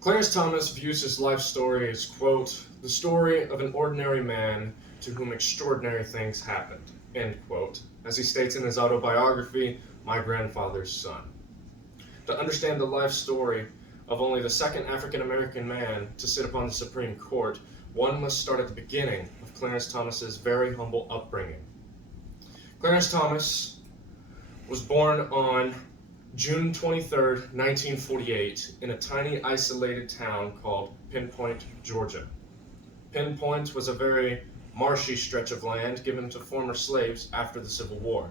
Clarence Thomas views his life story as, quote, the story of an ordinary man to whom extraordinary things happened, end quote, as he states in his autobiography, My Grandfather's Son. To understand the life story of only the second African American man to sit upon the Supreme Court, one must start at the beginning of Clarence Thomas's very humble upbringing. Clarence Thomas was born on June 23, 1948, in a tiny isolated town called Pinpoint, Georgia. Pinpoint was a very marshy stretch of land given to former slaves after the Civil War.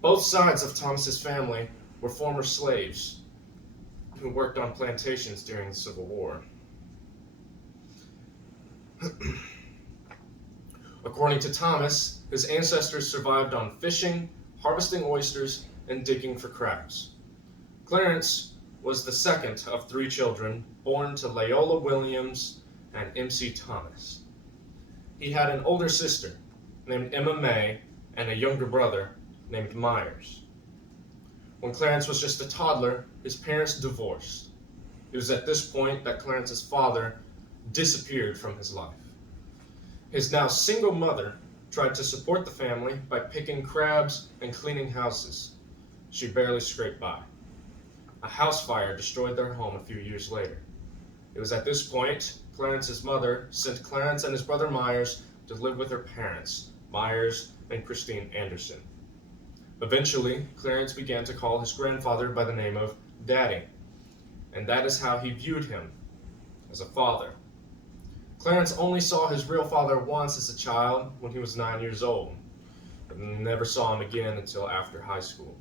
Both sides of Thomas's family were former slaves who worked on plantations during the Civil War. According to Thomas, his ancestors survived on fishing, harvesting oysters, and digging for crabs. Clarence was the second of three children born to Leola Williams and MC Thomas. He had an older sister named Emma May and a younger brother named Myers. When Clarence was just a toddler, his parents divorced. It was at this point that Clarence's father disappeared from his life. His now single mother tried to support the family by picking crabs and cleaning houses. She barely scraped by. A house fire destroyed their home a few years later. It was at this point Clarence's mother sent Clarence and his brother Myers to live with her parents, Myers and Christine Anderson. Eventually, Clarence began to call his grandfather by the name of Daddy, and that is how he viewed him, as a father. Clarence only saw his real father once as a child when he was 9 years old, but never saw him again until after high school.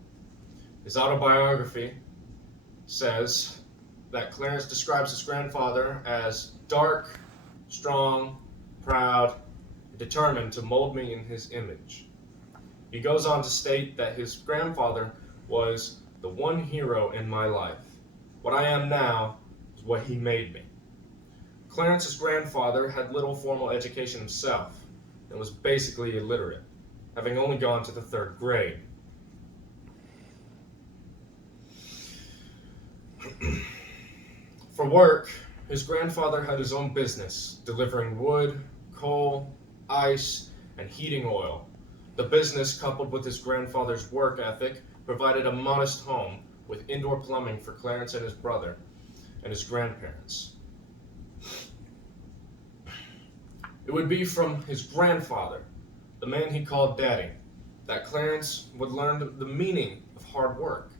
His autobiography says that Clarence describes his grandfather as dark, strong, proud, and determined to mold me in his image. He goes on to state that his grandfather was the one hero in my life. What I am now is what he made me. Clarence's grandfather had little formal education himself and was basically illiterate, having only gone to the third grade. For work, his grandfather had his own business, delivering wood, coal, ice, and heating oil. The business, coupled with his grandfather's work ethic, provided a modest home with indoor plumbing for Clarence and his brother and his grandparents. It would be from his grandfather, the man he called Daddy, that Clarence would learn the meaning of hard work,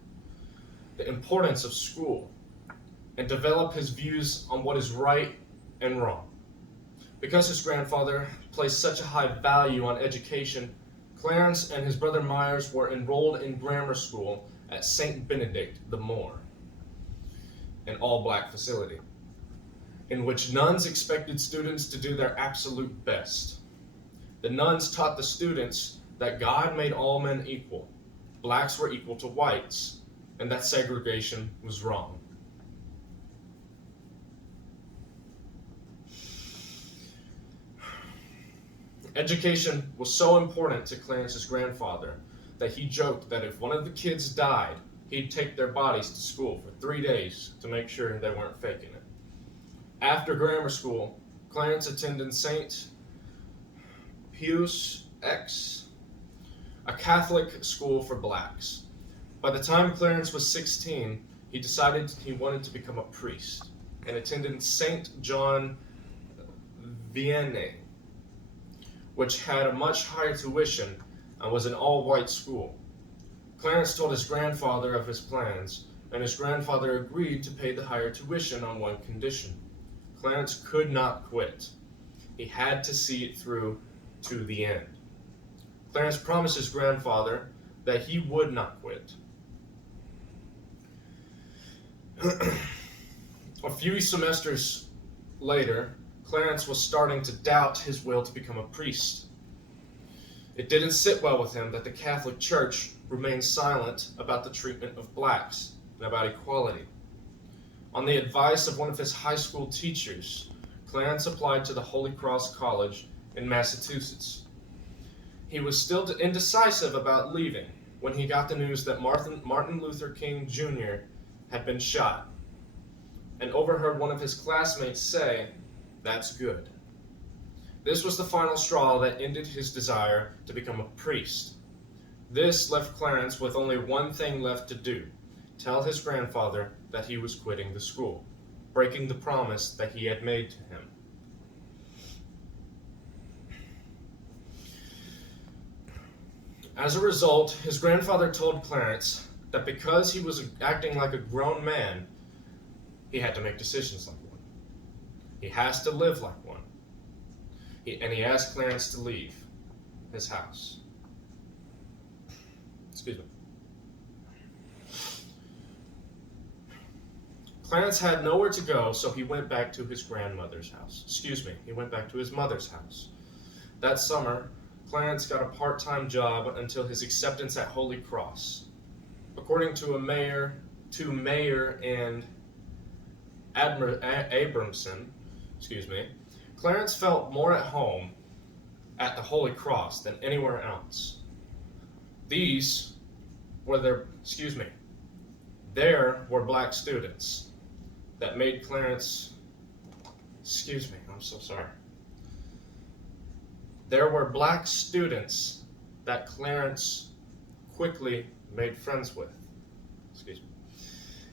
the importance of school, and develop his views on what is right and wrong. Because his grandfather placed such a high value on education, Clarence and his brother Myers were enrolled in grammar school at St. Benedict the Moor, an all-black facility, in which nuns expected students to do their absolute best. The nuns taught the students that God made all men equal, blacks were equal to whites, and that segregation was wrong. Education was so important to Clarence's grandfather that he joked that if one of the kids died, he'd take their bodies to school for 3 days to make sure they weren't faking it. After grammar school, Clarence attended St. Pius X, a Catholic school for blacks. By the time Clarence was 16, he decided he wanted to become a priest and attended St. John Vianney, which had a much higher tuition and was an all-white school. Clarence told his grandfather of his plans, and his grandfather agreed to pay the higher tuition on one condition. Clarence could not quit. He had to see it through to the end. Clarence promised his grandfather that he would not quit. A few semesters later, Clarence was starting to doubt his will to become a priest. It didn't sit well with him that the Catholic Church remained silent about the treatment of blacks and about equality. On the advice of one of his high school teachers, Clarence applied to the Holy Cross College in Massachusetts. He was still indecisive about leaving when he got the news that Martin Luther King Jr. had been shot and overheard one of his classmates say, "That's good." This was the final straw that ended his desire to become a priest. This left Clarence with only one thing left to do: tell his grandfather that he was quitting the school, breaking the promise that he had made to him. As a result, his grandfather told Clarence that because he was acting like a grown man, he had to make decisions like one. He has to live like one. And he asked Clarence to leave his house. Excuse me. Clarence had nowhere to go, so he went back to his grandmother's house. He went back to his mother's house. That summer, Clarence got a part-time job until his acceptance at Holy Cross. According to Mayor and Abramson, Clarence felt more at home at the Holy Cross than anywhere else. There were black students that made Clarence, I'm so sorry. There were black students that Clarence quickly made friends with.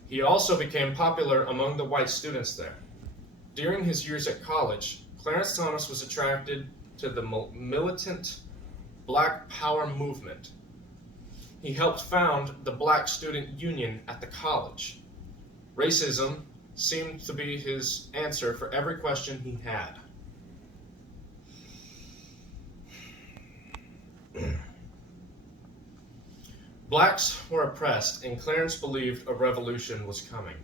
He also became popular among the white students there. During his years at college, Clarence Thomas was attracted to the militant Black Power movement. He helped found the Black Student Union at the college. Racism seemed to be his answer for every question he had. Blacks were oppressed, and Clarence believed a revolution was coming.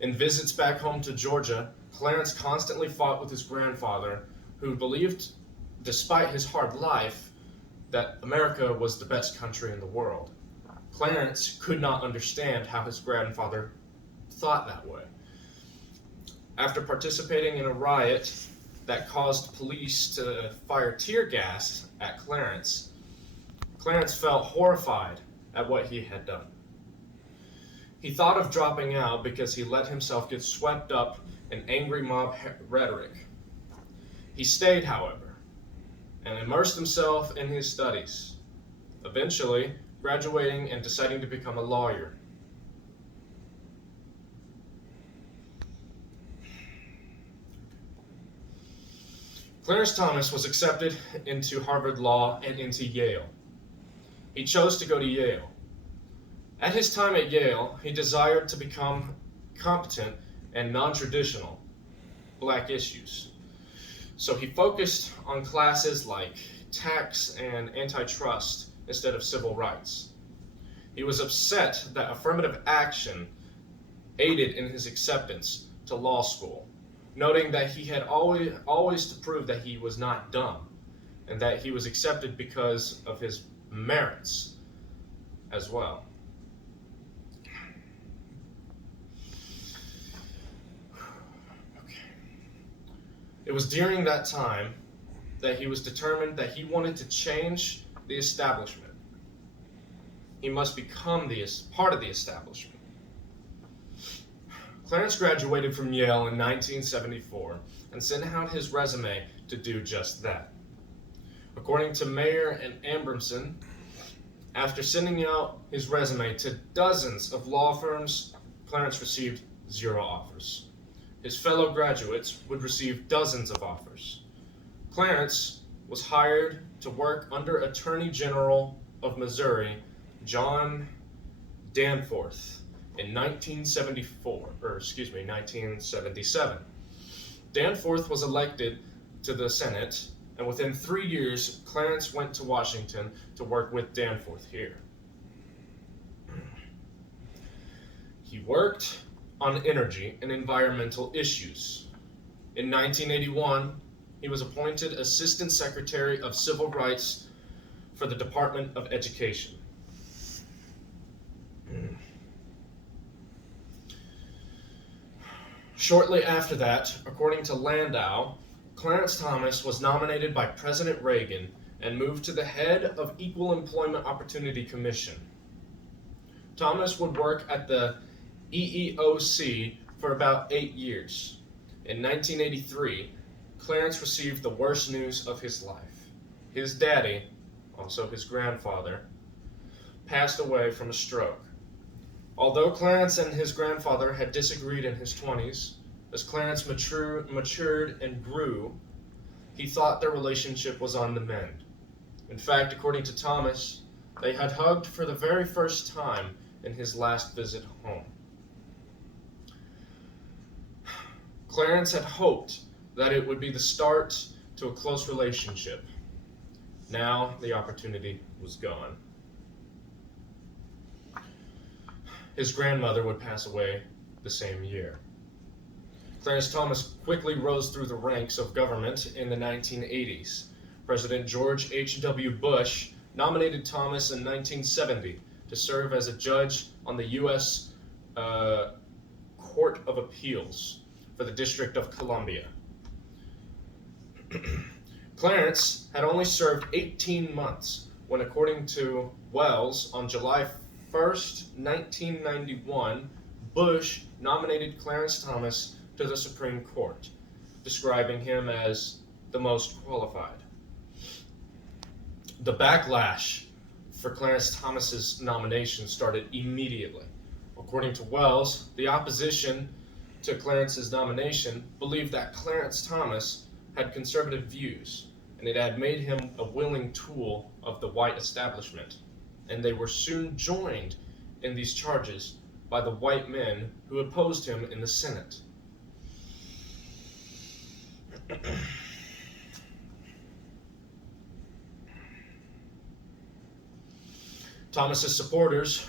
In visits back home to Georgia, Clarence constantly fought with his grandfather, who believed, despite his hard life, that America was the best country in the world. Clarence could not understand how his grandfather thought that way. After participating in a riot that caused police to fire tear gas at Clarence felt horrified at what he had done. He thought of dropping out because he let himself get swept up in angry mob rhetoric. He stayed, however, and immersed himself in his studies, eventually graduating and deciding to become a lawyer. Clarence Thomas was accepted into Harvard Law and into Yale. He chose to go to Yale. At his time at Yale, he desired to become competent and non-traditional black issues. So he focused on classes like tax and antitrust instead of civil rights. He was upset that affirmative action aided in his acceptance to law school, noting that he had always to prove that he was not dumb and that he was accepted because of his merits as well. It was during that time that he was determined that he wanted to change the establishment. He must become part of the establishment. Clarence graduated from Yale in 1974 and sent out his resume to do just that. According to Mayer and Abramson, after sending out his resume to dozens of law firms, Clarence received 0 offers. His fellow graduates would receive dozens of offers. Clarence was hired to work under Attorney General of Missouri, John Danforth, in 1977. Danforth was elected to the Senate, and within 3 years, Clarence went to Washington to work with Danforth here. He worked on energy and environmental issues. In 1981, he was appointed Assistant Secretary of Civil Rights for the Department of Education. Shortly after that, according to Landau, Clarence Thomas was nominated by President Reagan and moved to the head of Equal Employment Opportunity Commission. Thomas would work at the EEOC for about 8 years. In 1983, Clarence received the worst news of his life. His daddy, also his grandfather, passed away from a stroke. Although Clarence and his grandfather had disagreed in his 20s, as Clarence matured and grew, he thought their relationship was on the mend. In fact, according to Thomas, they had hugged for the very first time in his last visit home. Clarence had hoped that it would be the start to a close relationship. Now the opportunity was gone. His grandmother would pass away the same year. Clarence Thomas quickly rose through the ranks of government in the 1980s. President George H.W. Bush nominated Thomas in 1970 to serve as a judge on the U.S. Court of Appeals for the District of Columbia. Clarence had only served 18 months when, according to Wells, on July 1st, 1991, Bush nominated Clarence Thomas to the Supreme Court, describing him as the most qualified. The backlash for Clarence Thomas's nomination started immediately. According to Wells, the opposition to Clarence's nomination believed that Clarence Thomas had conservative views, and it had made him a willing tool of the white establishment, and they were soon joined in these charges by the white men who opposed him in the Senate. Thomas's supporters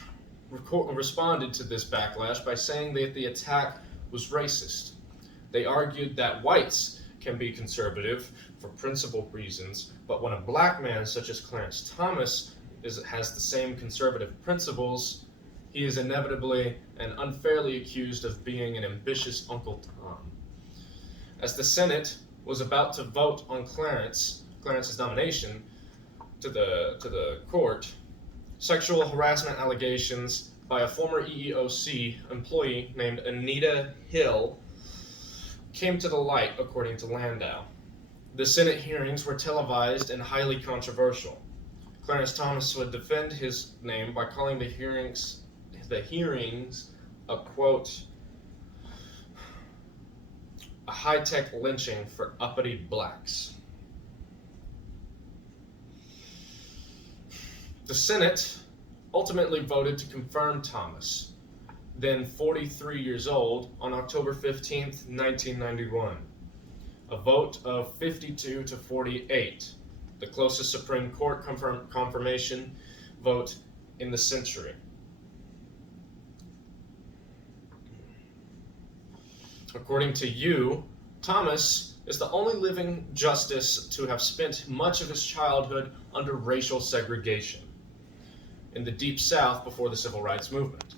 responded to this backlash by saying that the attack was racist. They argued that whites can be conservative for principled reasons, but when a black man such as Clarence Thomas has the same conservative principles, he is inevitably and unfairly accused of being an ambitious Uncle Tom. As the Senate was about to vote on Clarence's nomination to the court, sexual harassment allegations by a former EEOC employee named Anita Hill came to the light, according to Landau. The Senate hearings were televised and highly controversial. Clarence Thomas would defend his name by calling the hearings a, quote, a high-tech lynching for uppity blacks. The Senate ultimately voted to confirm Thomas, then 43 years old, on October 15, 1991. A vote of 52 to 48, the closest Supreme Court confirmation vote in the century. According to you, Thomas is the only living justice to have spent much of his childhood under racial segregation in the Deep South before the Civil Rights Movement.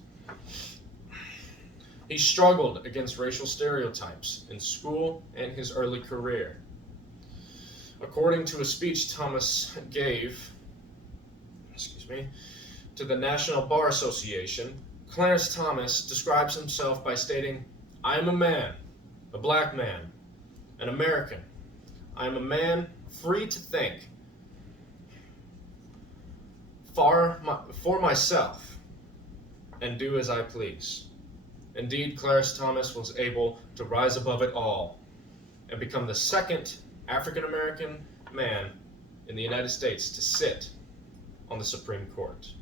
He struggled against racial stereotypes in school and his early career. According to a speech Thomas gave, to the National Bar Association, Clarence Thomas describes himself by stating, "I am a man, a black man, an American. I am a man free to think for myself and do as I please." Indeed, Clarence Thomas was able to rise above it all and become the second African American man in the United States to sit on the Supreme Court.